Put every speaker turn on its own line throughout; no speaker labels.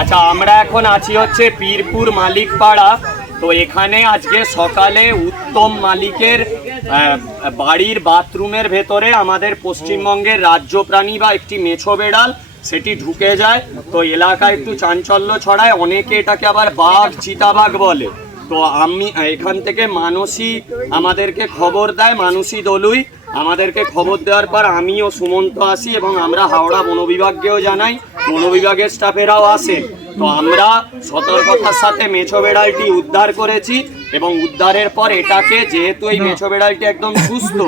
আচ্ছা আমরা এখন আছি হচ্ছে পীরপুর মালিক পাড়া তো এখানে আজকে সকালে উত্তম মালিকের বাড়ির বাথরুমের ভেতরে আমাদের পশ্চিমবঙ্গের রাজ্য প্রাণী বা একটি মেছো বেড়াল, সেটি ঢুকে যায়। তো এলাকায় একটু চাঞ্চল্য ছড়ায়, অনেকে এটাকে আবার বাঘ, চিতাবাঘ বলে। তো আমি, এখান থেকে মানসী আমাদেরকে খবর দেয়, মানসী দলুই। আমাদেরকে খবর দেওয়ার পর আমি ও সুমন্ত আসি এবং আমরা হাওড়া বন বিভাগকেও জানাই। বন বিভাগের স্টাফেরাও আসে তো আমরা সতর্কতার সাথে মেছো বেড়ালটি উদ্ধার করেছি এবং উদ্ধারের পর এটাকে যেহেতু এই মেছো বেড়ালটি একদম সুস্থ,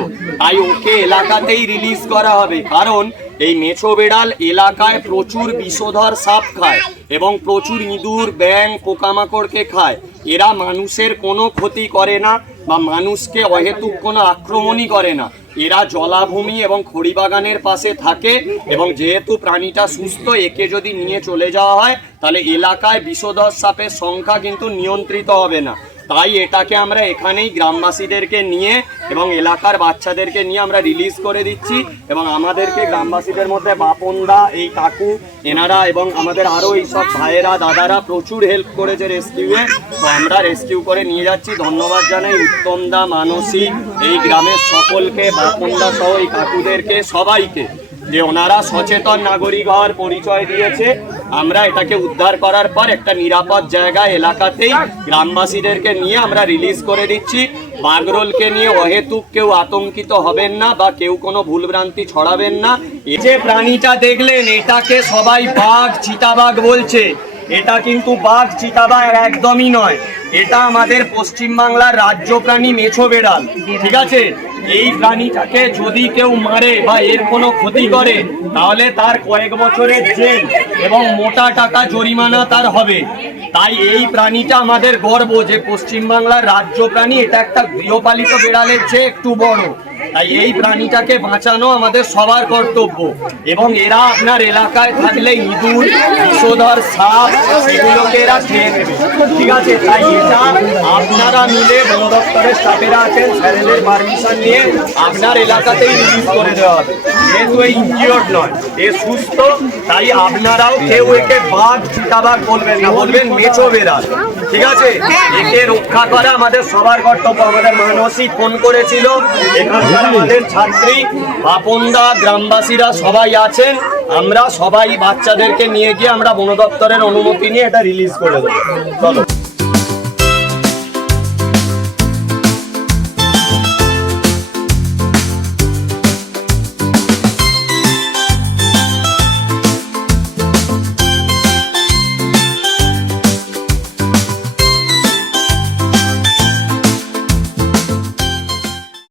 তাই ওকে এলাকাতেই রিলিজ করা হবে। কারণ এই মেছো বেড়াল এলাকায় প্রচুর বিষধর সাপ খায় এবং প্রচুর ইঁদুর ব্যাং পোকামাকড়কে খায়। এরা মানুষের কোনো ক্ষতি করে না বা মানুষকে অহেতুক কোনো আক্রমণই করে না। এরা জলাভূমি এবং খড়িবাগানের পাশে থাকে এবং যেহেতু প্রাণীটা সুস্থ, একে যদি নিয়ে চলে যাওয়া হয়, তাহলে এলাকায় বিষধর সাপের সংখ্যা কিন্তু নিয়ন্ত্রিত হবে না। তাই এটাকে আমরা এখানেই গ্রামবাসীদেরকে নিয়ে এবং এলাকার বাচ্চাদেরকে নিয়ে আমরা রিলিজ করে দিচ্ছি এবং আমাদেরকে গ্রামবাসীদের মধ্যে বাপনদা, এই কাকু, এনারা এবং আমাদের আরও এইসব ভাইয়েরা, দাদারা প্রচুর হেল্প করেছে রেস্কিউয়ে তো আমরা রেস্কিউ করে নিয়ে যাচ্ছি। ধন্যবাদ জানাই উত্তমদা, মানসী, এই গ্রামের সকলকে, বাপনদা সহ এই কাকুদেরকে, সবাইকে। যে ওনারা সচেতন নাগরিক হওয়ার পরিচয় দিয়েছে, আমরা এটাকে উদ্ধার করার পর একটা নিরাপদ জায়গা এলাকাতেই গ্রামবাসীদেরকে নিয়ে আমরা রিলিজ করে দিচ্ছি। বাগরোলকে নিয়ে অহেতুক কেউ আতঙ্কিত হবেন না বা কেউ কোনো ভুলভ্রান্তি ছড়াবেন না। এই যে প্রাণীটা দেখলেন, এটাকে সবাই বাঘ, চিতাবাঘ বলছে। এটা কিন্তু বাঘ চিতাবাঘ একদমই নয়। এটা আমাদের পশ্চিমবাংলার রাজ্য প্রাণী মেছো বেড়াল, ঠিক আছে? এই প্রাণীটাকে যদি কেউ মারে বা এর কোনো ক্ষতি করে, তাহলে তার কয়েক বছরের জেল এবং মোটা টাকা জরিমানা তার হবে। তাই এই প্রাণীটা আমাদের গর্ব যে পশ্চিমবাংলার রাজ্য প্রাণী, এটা একটা গৃহপালিত বেড়ালের চেয়ে একটু বড়। তাই এই প্রাণীটাকে বাঁচানো আমাদের সবার কর্তব্য। এবং এরা আপনার এলাকায় থাকলে ইঁদুর, বিষধর, সাপ, এগুলোকে এরা খেয়ে নেবে। ঠিক আছে, তাই এটা আপনারা মিলে বন দপ্তরের স্টাফেরা আছেন, স্যারেদের পারমিশন নিয়ে আপনার এলাকাতেই রিলিজ করে দেওয়া হবে। যেহেতু এই ইনজিওর্ড নয়, এ সুস্থ, তাই আপনারাও কেউ একে বাঘ, চিতাবাঘ বলবেন না, বলবেন মেছো বেড়াল। ঠিক আছে? একে রক্ষা করা আমাদের সবার কর্তব্য। আমাদের মানসী ফোন করেছিল, এখানকার আমাদের ছাত্রী বাপনদা গ্রামবাসীরা সবাই আছেন। আমরা সবাই বাচ্চাদেরকে নিয়ে গিয়ে আমরা বন দপ্তরের অনুমতি নিয়ে এটা রিলিজ করে দেবো। চলো।